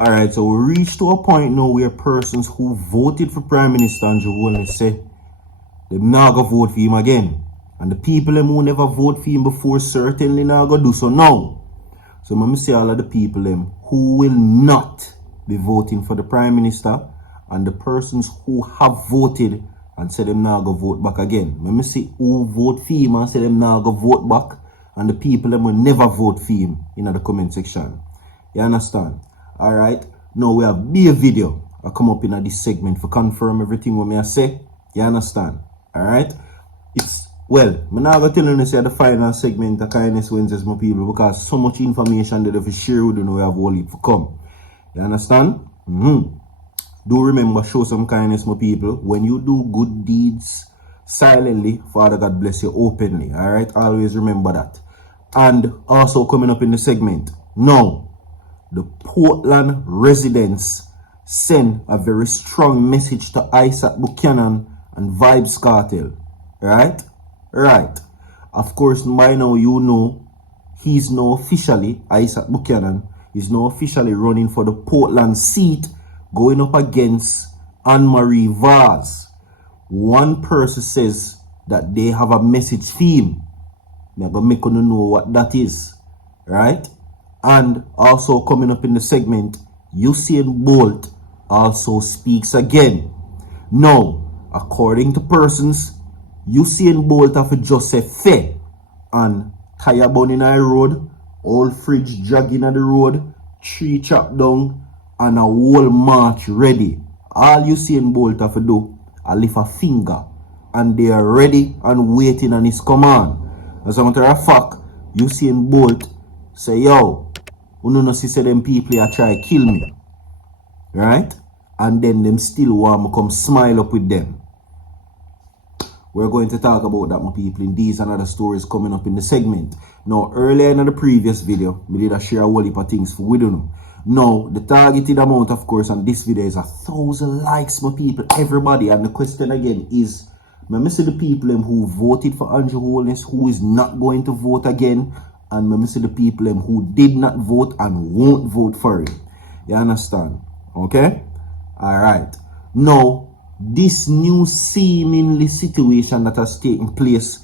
Alright, so we reached to a point now where persons who voted for Prime Minister Andrew Holness say they're not going to vote for him again. And the people them who never vote for him before certainly not going to do so now. So let me say all of the people them who will not be voting for the Prime Minister and the persons who have voted and say them not going to vote back again. Let me see who vote for him and say them not going to vote back, and the people them will never vote for him in the comment section. You understand? Alright, now we have be a video I come up in this segment for confirm everything what I say. You understand? Alright? It's well, I'm not going to tell you say the final segment of Kindness Wednesdays, my people, because so much information that if you share with you, we have all it for come. You understand? Do remember, show some kindness, my people. When you do good deeds silently, Father God bless you openly. Alright? Always remember that. And also coming up in the segment, now, the Portland residents send a very strong message to Isaac Buchanan and Vybz Kartel. Right? Right. Of course, by now you know he's now officially, Isaac Buchanan, is now officially running for the Portland seat, going up against Anne-Marie Vaz. One person says that they have a message for him. I'm going to make you know what that is. Right? And also coming up in the segment, Usain Bolt also speaks again. Now, according to persons, Usain Bolt have just say fair and tire burn in the road, old fridge dragging on the road, tree chop down, and a whole march ready. All Usain Bolt have to do is lift a finger, and they are ready and waiting on his command. As a matter of fact, Usain Bolt say, yo, you know see them people are try kill me. Right? And then them still want me come smile up with them. We're going to talk about that, my people, in these and other stories coming up in the segment. Now, earlier in the previous video, we did share a whole heap of things for we don't know. Now, the targeted amount, of course, on this video is 1,000 likes, my people, everybody. And the question again is, let me see the people who voted for Andrew Holness, who is not going to vote again. And let me see the people who did not vote and won't vote for it. You understand? Okay? Alright. Now, this new seemingly situation that has taken place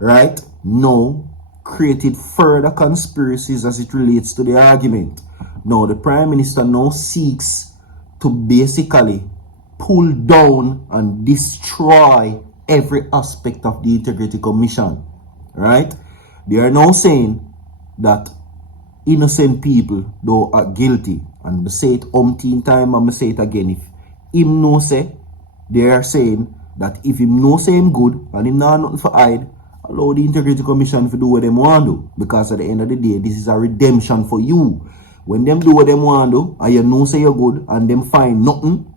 right now created further conspiracies as it relates to the argument. Now, the Prime Minister now seeks to basically pull down and destroy every aspect of the Integrity Commission. Right? They are now saying that innocent people, though, are guilty. And I say it umpteen time, and I say it again. If him no say, they are saying that if him no say him good, and him not nothing for hide, allow the Integrity Commission to do what they want to do. Because at the end of the day, this is a redemption for you. When them do what they want to do, and you know say you're good, and them find nothing,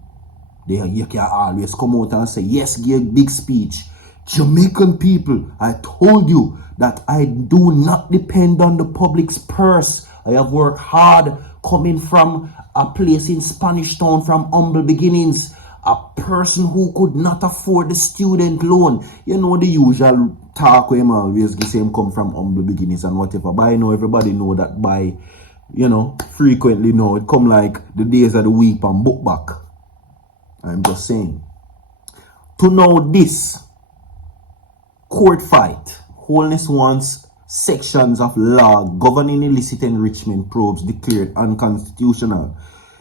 you can always come out and say, yes, give a big speech. Jamaican people, I told you that I do not depend on the public's purse. I have worked hard coming from a place in Spanish Town from humble beginnings. A person who could not afford the student loan. You know the usual talk where him always say him come from humble beginnings and whatever. But I know everybody know that by, frequently know it come like the days of the week and book back. I'm just saying. To know this court fight, Holness wants sections of law governing illicit enrichment probes declared unconstitutional.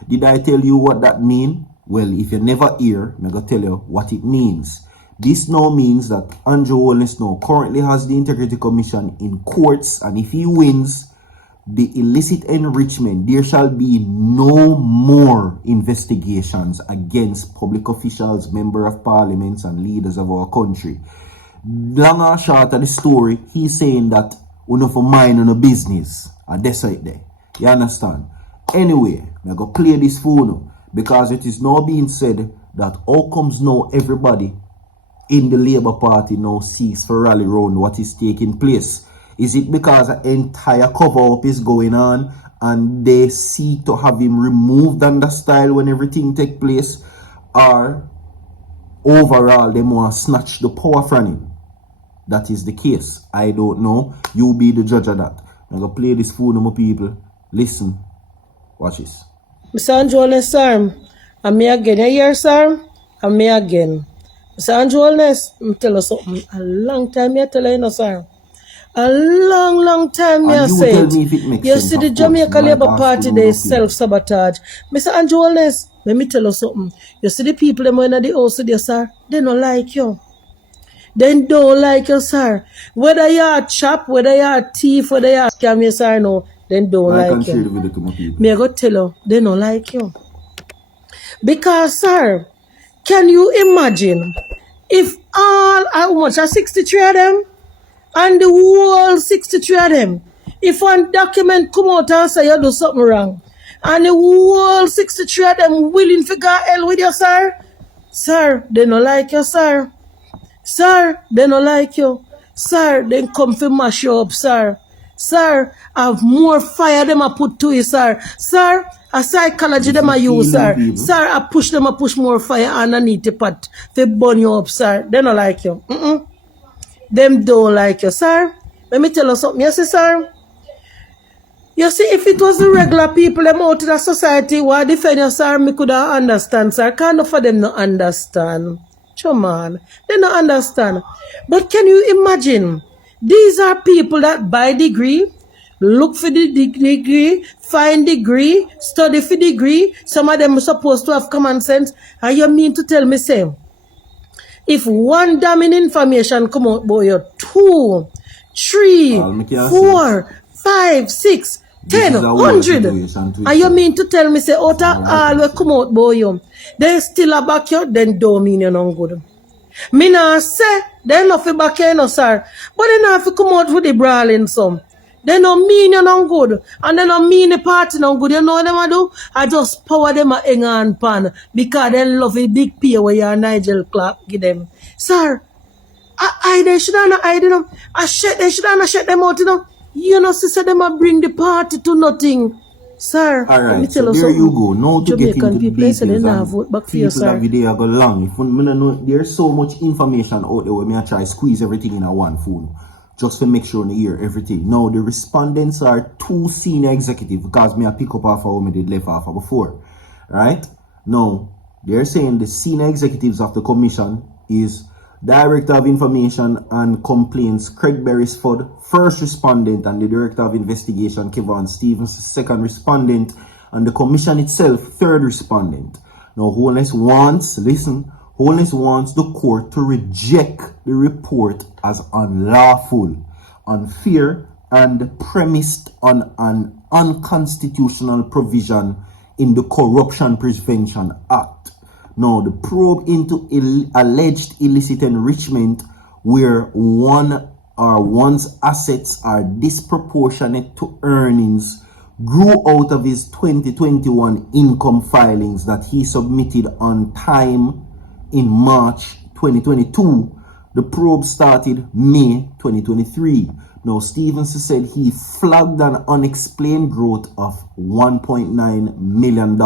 Did I tell you what that means? Well, if you never hear, I'm going to tell you what it means. This now means that Andrew Holness now currently has the Integrity Commission in courts, and if he wins the illicit enrichment, there shall be no more investigations against public officials, members of parliaments, and leaders of our country. Long or short of the story, he's saying that enough for mind on a business. And that's right there. You understand? Anyway, I'm going to play this for you. Because it is now being said that how comes now everybody in the Labour Party now seeks for rally round what is taking place? Is it because an entire cover-up is going on and they seek to have him removed under style when everything take place? Or overall they want to snatch the power from him? That is the case. I don't know. You be the judge of that. I'm going to play this for you, my people. Listen. Watch this. Mr. Holness, sir. And me again. You hear, sir? And me again. Mr. Holness, I tell you something. A long time I tell you, no, sir. A long time And I you say tell it. me if it makes You sense, see the of course. Jamaica Me like Labour ask Party, your they own opinion. self-sabotage. Mr. Holness, let me tell you something. You see the people them in the house there, sir, they don't like you. They don't like you, sir. Whether you're a chap, whether you're a thief, whether you're a scam, yes or no, they don't I can like share you. the video to my people. Me I go tell you, they don't like you. Because, sir, can you imagine if all, how much, are 63 of them? And the whole 63 of them, if one document come out and say you do something wrong, and the whole 63 of them willing to go hell with you, sir, sir, they don't like you, sir. Sir, they don't like you. Sir, they come to mash you up, sir. Sir, have more fire them I put to you, sir. Sir, a psychology This them is I use, kill them sir. people. Sir, I push more fire underneath the pot. They burn you up, sir. They don't like you. Them don't like you, sir. Let me tell you something, you see, sir. You see, if it was the regular people them out in the society who are defend you, sir, me could have understand, sir. Can't for them not understand. Come on. They don't understand. But can you imagine? These are people that buy degree, look for the degree, find degree, study for degree. Some of them are supposed to have common sense. And you mean to tell me, say, if one damning information come out about you, 2, 3, All me can say, 4, 5, 6, this 10, is a whole 100. situation to And you itself. mean to tell me, say, out That's of all I all can will say. come out about you, they still a back you, then don't mean you no good. Me nah say, they not fi back you, no, sir. But they not fi come out with the brawling some. They no mean you no good. And they no mean the party no good. You know what them a do? I just power them a hang on pan. Because they love a big pay where your Nigel Clark give them. Sir, they should not hide, you know. They should not shut them out, you know. You know, sister, them a bring the party to nothing. Sir, let me Alright, tell so you there you something. go. Now to get Jamaican into the people, they say they details not and vote back for you, people that sir. video go long. If me no know, there's so much information out there where me I try squeeze everything in a one phone. Just to make sure I hear everything. Now the respondents are 2 senior executives because me I pick up off of what me did left off of before. Right? Now, they're saying the senior executives of the commission is Director of Information and Complaints Craig Beresford, first respondent, and the Director of Investigation Kevon Stevens, second respondent, and the commission itself, third respondent. Now, Holness wants the court to reject the report as unlawful, unfair, and premised on an unconstitutional provision in the Corruption Prevention Act. Now, the probe into alleged illicit enrichment where one or one's assets are disproportionate to earnings grew out of his 2021 income filings that he submitted on time in March 2022. The probe started May 2023. Now, Stevenson said he flagged an unexplained growth of $1.9 million,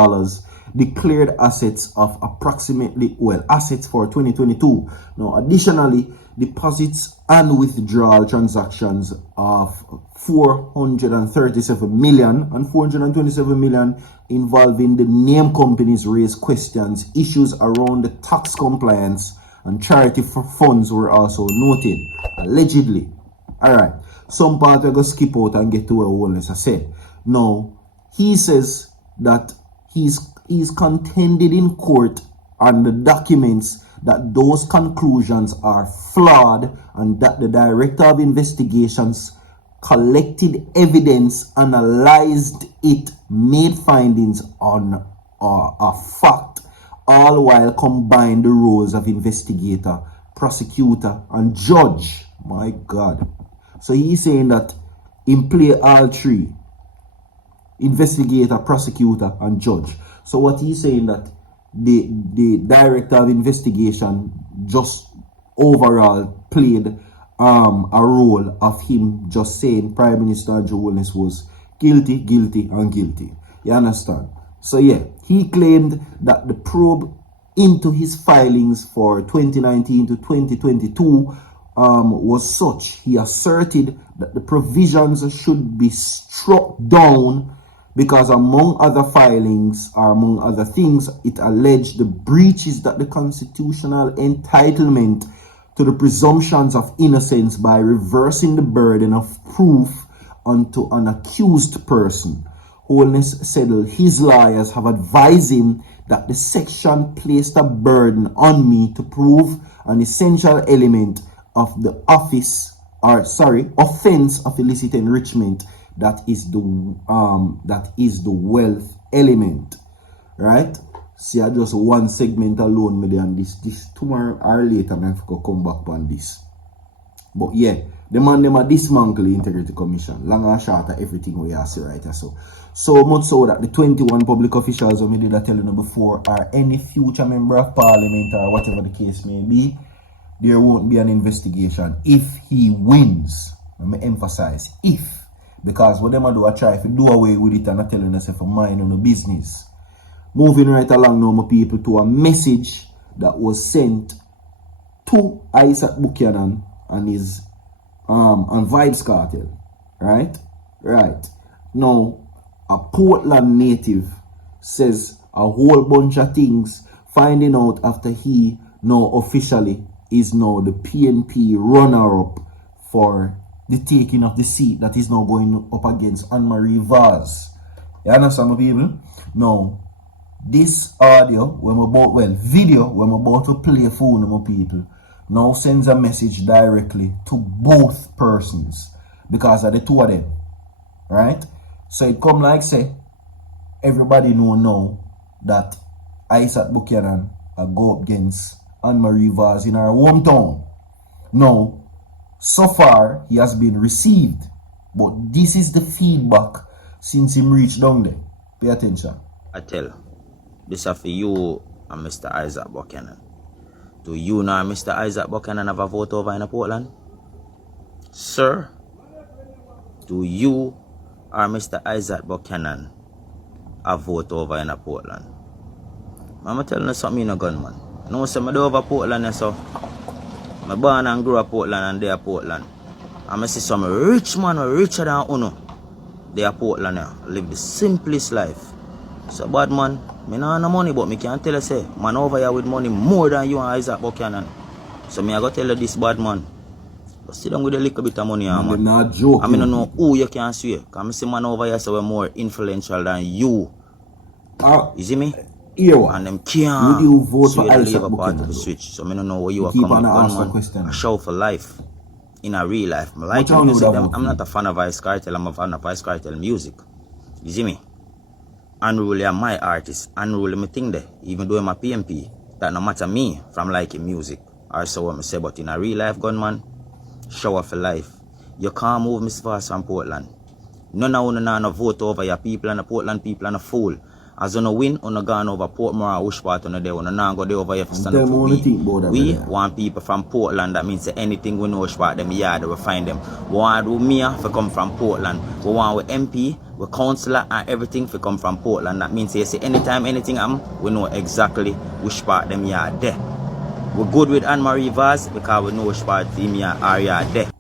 declared assets of assets for 2022. Now, additionally, deposits and withdrawal transactions of 437 million and 427 million involving the name companies raised questions. Issues around the tax compliance and charity funds were also noted, allegedly. Alright, some part I go skip out and get to where Holness I said. Now, he says that he's contended in court on the documents that those conclusions are flawed and that the Director of Investigations collected evidence, analyzed it, made findings on a fact, all while combined the roles of investigator, prosecutor, and judge. My God. So he's saying that in play all three: investigator, prosecutor, and judge. So what he's saying that the Director of Investigation just overall played a role of him just saying Prime Minister Andrew Holness was guilty, guilty, and guilty. You understand? So yeah, he claimed that the probe into his filings for 2019 to 2022 was such. He asserted that the provisions should be struck down because among other filings, or among other things, it alleged the breaches that the constitutional entitlement to the presumptions of innocence by reversing the burden of proof onto an accused person. Holness said his lawyers have advised him that the section placed a burden on me to prove an essential element of the offense of illicit enrichment, that is the wealth element, right? See, I just one segment alone, maybe, and this tomorrow or later, I have to come back on this. But yeah, the man them a dismantle the Integrity Commission. Long and short of everything we are see right here. So much so that the 21 public officials we did tell you before, or any future member of parliament or whatever the case may be, there won't be an investigation if he wins. Let me emphasize, if. Because what them do, I try to do away with it and I telling us for mind on the business. Moving right along now, my people, to a message that was sent to Isaac Buchanan and his and Vybz Kartel. Right? Now, a Portland native says a whole bunch of things, finding out after he now officially is now the PNP runner-up for the taking of the seat that is now going up against Anne-Marie Vaz. You understand, my people? Now, this audio, video, when I'm about to play for my people, now sends a message directly to both persons because of the two of them. Right? So it come like say, everybody know now that Isaac Buchanan go up against Anne-Marie Vaz in our hometown. Now, so far, he has been received. But this is the feedback since he reached down there. Pay attention. I tell, this is for you and Mr. Isaac Buchanan. Do you know Mr. Isaac Buchanan have a vote over in Portland? Sir, do you or Mr. Isaac Buchanan a vote over in Portland? I'm telling you something, you gunman. You know, so I do over Portland, so I born and grew up Portland and they are Portland. And I see some rich man richer than Uno. They are Portland now. Live the simplest life. So bad man, me not have no money, but me can tell you say, man over here with money more than you and Isaac Buchanan. So me I go tell you this bad man. But sit down with a little bit of money, man. Not joking. I mean, I don't know who you can swear. Because I see man over here so we're more influential than you. You see me? And them can't. Would you vote so for Isaac part Buchanan? of the switch. So I don't know where you are Keep coming on from. question. A show for life. In a real life. I like I'm not a fan of Vybz Kartel. I'm a fan of Vybz Kartel music. You see me? Unruly are my artist. Unruly me thing there. Even though I'm a PMP. That no matter me from liking music. Or so what I say. But in a real life gunman, show for life. You can't move me fast from Portland. None of you no vote over your people and the Portland people and a fool. As you no win, you no gone over Portmore or Wishport on the day. You no go there over here for stand up for we want people from Portland. That means anything we know Wishport, them yard, we find them. We want me to come from Portland. We want with MP, with councillor and everything to come from Portland. That means you say anytime anything we know exactly which part them yard there. We're good with Anne-Marie Vaz because we know which part them yard there.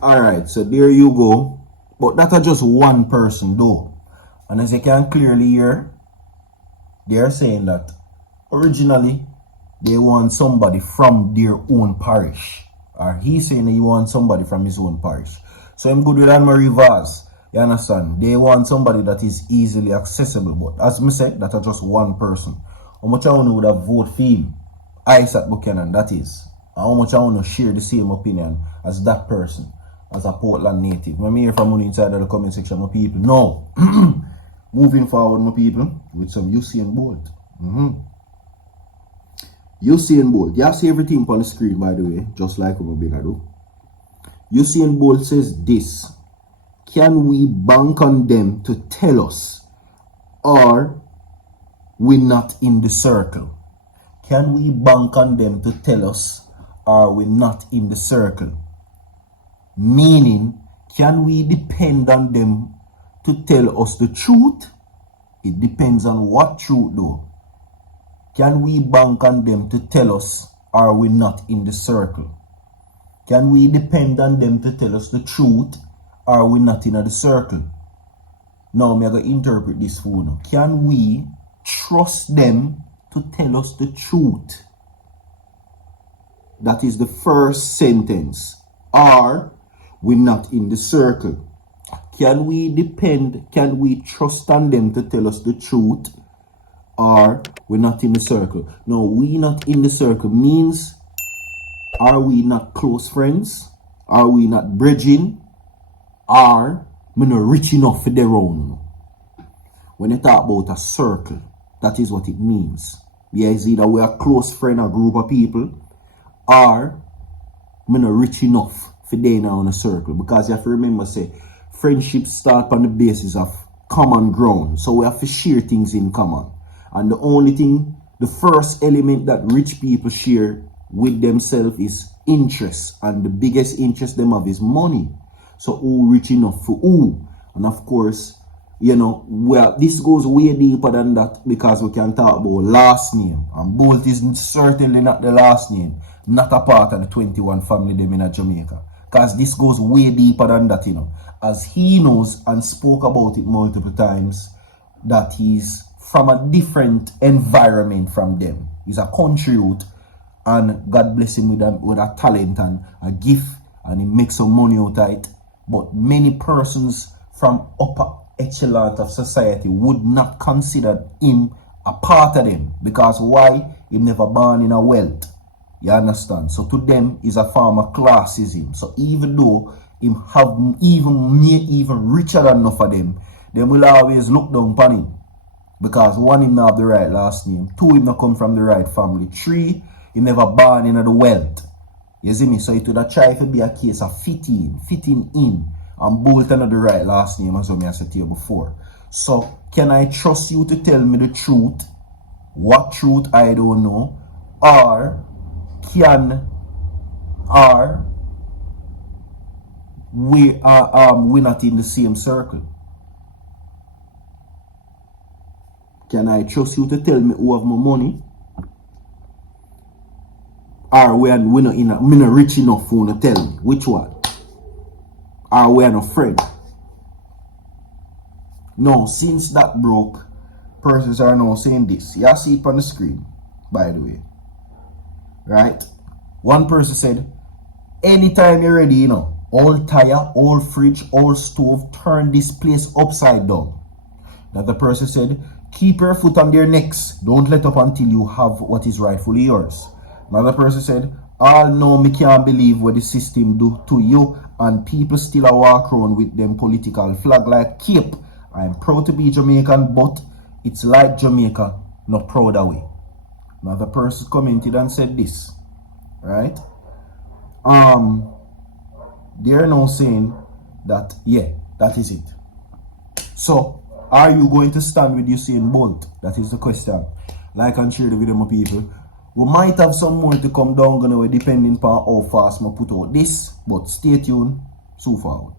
Alright, so there you go. But that's just one person though. And as you can clearly hear, they are saying that originally they want somebody from their own parish. Or he's saying that he wants somebody from his own parish. So I'm good with Anne-Marie Vaz. You understand? They want somebody that is easily accessible. But as I said, that's just one person. How much I want to would have voted for him? Isaac Buchanan, that is. And how much I want to share the same opinion as that person, as a Portland native. Let me hear from you inside of the comment section, my people. Now, moving forward, my people, with some Usain Bolt. Usain Bolt. You see everything on the screen, by the way, just like I'm going to do. Usain Bolt says this. Can we bank on them to tell us, or we're not in the circle? Can we bank on them to tell us, or we're not in the circle? Meaning, can we depend on them to tell us the truth? It depends on what truth though. Can we bank on them to tell us, or we're not in the circle? Can we depend on them to tell us the truth, or we're not in the circle? Now, me going to interpret this for now. Can we trust them to tell us the truth? That is the first sentence. Or, we're not in the circle. Can we trust on them to tell us the truth? Or, we're not in the circle. No, we not in the circle means, are we not close friends? Are we not bridging? Or, we're not rich enough for their own? When you talk about a circle, that is what it means. Yeah, it's either we're a close friend, a group of people, or we're not rich enough for they now in a circle. Because you have to remember, say, friendships start on the basis of common ground. So we have to share things in common. And the only thing, the first element that rich people share with themselves is interest. And the biggest interest them have is money. So who rich enough for who? And of course, you know, well, this goes way deeper than that because we can talk about last name. And Bolt is certainly not the last name. Not a part of the 21 family them in Jamaica. Because this goes way deeper than that, you know. As he knows and spoke about it multiple times, that he's from a different environment from them. He's a country youth, and God bless him with a talent and a gift, and he makes some money out of it. But many persons from upper echelon of society would not consider him a part of them. Because why? He never born in a wealth. You understand? So to them is a form of classism. So even though him have even richer than enough of them will always look down upon him. Because one, him not have the right last name. Two, him not come from the right family. Three, he never born in the wealth. You see me? So it would have tried to be a case of fitting in. And Bolt and the right last name, as I said to you before. So can I trust you to tell me the truth? What truth I don't know. Or we're not in the same circle. Can I trust you to tell me who have my money? Or we're not rich enough for you to tell me which one? Or we're not friend? No, since that broke, persons are now saying this. You see it on the screen, by the way. Right? One person said, anytime you're ready, you know, all tire, all fridge, all stove, turn this place upside down. Another person said, keep your foot on their necks. Don't let up until you have what is rightfully yours. Another person said, all know me can't believe what the system do to you, and people still a walk around with them political flag like cape. I am proud to be Jamaican, but it's like Jamaica, not proud away. Another person commented and said this, right? They're now saying that, yeah, that is it. So, are you going to stand with Usain Bolt? That is the question. Like and share the video, my people. We might have some more to come down, depending on how fast I put out this, but stay tuned. So far.